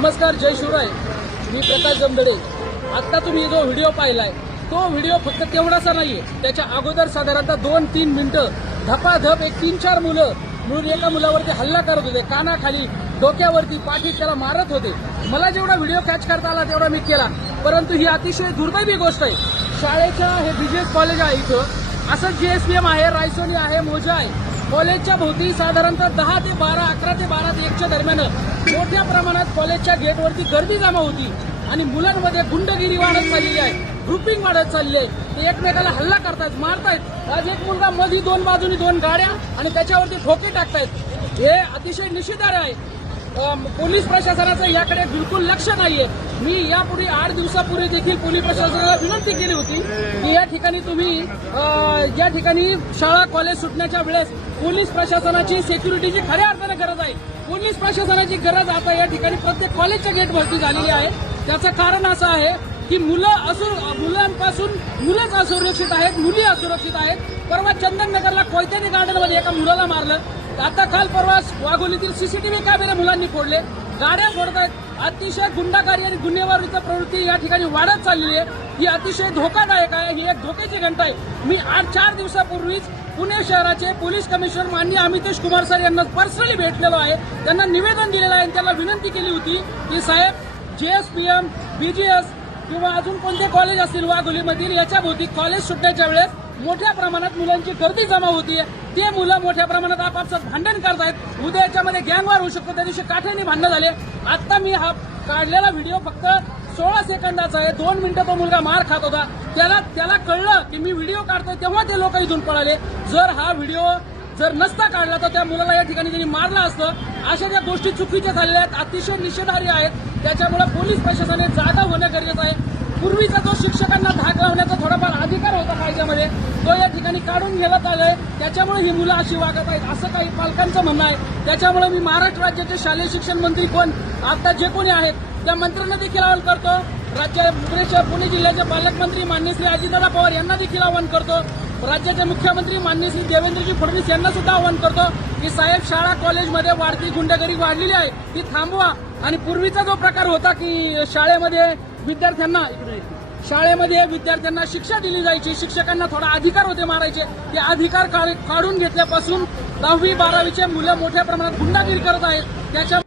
नमस्कार, जय शिवराय. मी प्रकाश जमदडे. आता तुम्ही जो व्हिडिओ पाहिलाय तो व्हिडिओ फक्त तेवढासा नाहीये. त्याच्या अगोदर साधारणतः 2-3 मिनिटं धपाधप एक 3-4 मुलं मिळून एका मुलावरती हल्ला करत होते. कानाखाली, डोक्यावरती, पाठीत त्याला मारत होते. मला जेवढा व्हिडिओ कॅच करता आला तेवढा मी केला, परंतु ही अतिशय दुर्दैवी गोष्ट आहे. शाळेच्या हे बीजीएस कॉलेज आहे, इथं असं जीएसपीएम आहे, रायसोनी आहे, मोजा आहे. कॉलेजच्या भोवती साधारणतः 10 ते 12, 11 ते 12 ते 1च्या दरम्यान मोठ्या प्रमाणात कॉलेजच्या गेटवरती गर्दी जमा होती आणि मुलांमध्ये गुंडगिरी वाढत चाललेली आहे, ग्रुपिंग वाढत चालली आहे. ते एकमेकाला हल्ला करतायत, मारतायत. आज एक मुलगा मध्ये 2 बाजूनी 2 गाड्या आणि त्याच्यावरती ठोके टाकतायत. हे अतिशय निषेधार्ह आहे. पोलीस प्रशासनाचं याकडे बिलकुल लक्ष नाहीये. मी यापूर्वी 8 दिवसापूर्वी देखील पोलीस प्रशासनाला विनंती केली होती की या ठिकाणी तुम्ही या ठिकाणी शाळा कॉलेज सुटण्याच्या वेळेस पोलीस प्रशासनाची सिक्युरिटीची खऱ्या अर्थाने गरज आहे. पोलीस प्रशासनाची गरज आता या ठिकाणी प्रत्येक कॉलेजच्या गेट भरती झालेली आहे. त्याचं कारण असं आहे की मुलांपासून मुलंच असुरक्षित आहेत, मुली असुरक्षित आहेत. परवा चंदननगरला कोयत्यानी गार्डनमध्ये एका मुलाला मारलं. आता काल परवा वाघोलीतील सीसीटीव्ही कॅमेरे मुलांनी फोडले, गाड्या फोडतायत. अतिशय गुंडाकारी आणि गुन्हेगारीची प्रवृत्ती या ठिकाणी वाढत चाललेली आहे. ही अतिशय धोकादायक आहे, ही एक धोक्याची घंटा आहे. मी 4 दिवसापूर्वीच पुणे शहराचे पोलीस कमिशनर माननीय अमितेश कुमार सर यांना पर्सनली भेटलेलो आहे. त्यांना निवेदन दिलेलं आहे. त्यांना विनंती केली होती की साहेब, जेएसपीएम, बीजीएस किंवा अजून कोणते कॉलेज असतील वाघोलीमधील, याच्या भोवती कॉलेज सुटण्याच्या वेळेस मोठ्या प्रमाणात मुलांची गर्दी जमा होतीये. ते मुलं मोठ्या प्रमाणात आपापसात भांडण करतायत. उद्या याच्यामध्ये गँगवार होऊ शकतो. त्या दिवशी काठ्याने भांडण झाले. आता मी हा काढलेला व्हिडिओ फक्त 16 सेकंदाचा आहे. 2 मिनिटं तो मुलगा मार खात होता. त्याला कळलं की मी व्हिडिओ काढतोय, तेव्हा ते लोक इथून पळाले. जर हा व्हिडिओ नसता काढला तर त्या मुलाला या ठिकाणी त्यांनी मारलं असतं. अशा ज्या गोष्टी चुकीच्या झालेल्या आहेत, अतिशय निषेधार्ह आहेत. त्याच्यामुळे पोलीस प्रशासनाने जागा होणं गरजेचं आहे. पूर्वीचा जो शिक्षकांना धाक लावण्याचा थोडाफार अधिकार होता कायद्यामध्ये, तो या ठिकाणी काढून घेण्यात आलाय. त्याच्यामुळे ही मुलं अशी वागत आहेत असं काही पालकांचं म्हणणं आहे. त्याच्यामुळे मी महाराष्ट्र राज्याचे शालेय शिक्षण मंत्री कोण आता जे कोणी आहेत त्या मंत्र्यांना देखील आवाहन करतो. पुणे जिल्ह्याचे पालकमंत्री माननीय श्री अजितदादा पवार यांना देखील आवाहन करतो. राज्याचे मुख्यमंत्री माननीय श्री देवेंद्रजी फडणवीस यांना सुद्धा आवाहन करतो की साहेब, शाळा कॉलेजमध्ये वाढती गुंडगिरी वाढलेली आहे, ती थांबवा. आणि पूर्वीचा जो प्रकार होता की शाळेमध्ये विद्यार्थ्यांना शिक्षा दिली जायची, शिक्षकांना थोडा अधिकार होते मारायचे, ते अधिकार काढून घेतल्यापासून 10वी 12वीचे मुलं मोठ्या प्रमाणात गुंडागिरी करत आहेत. त्याच्या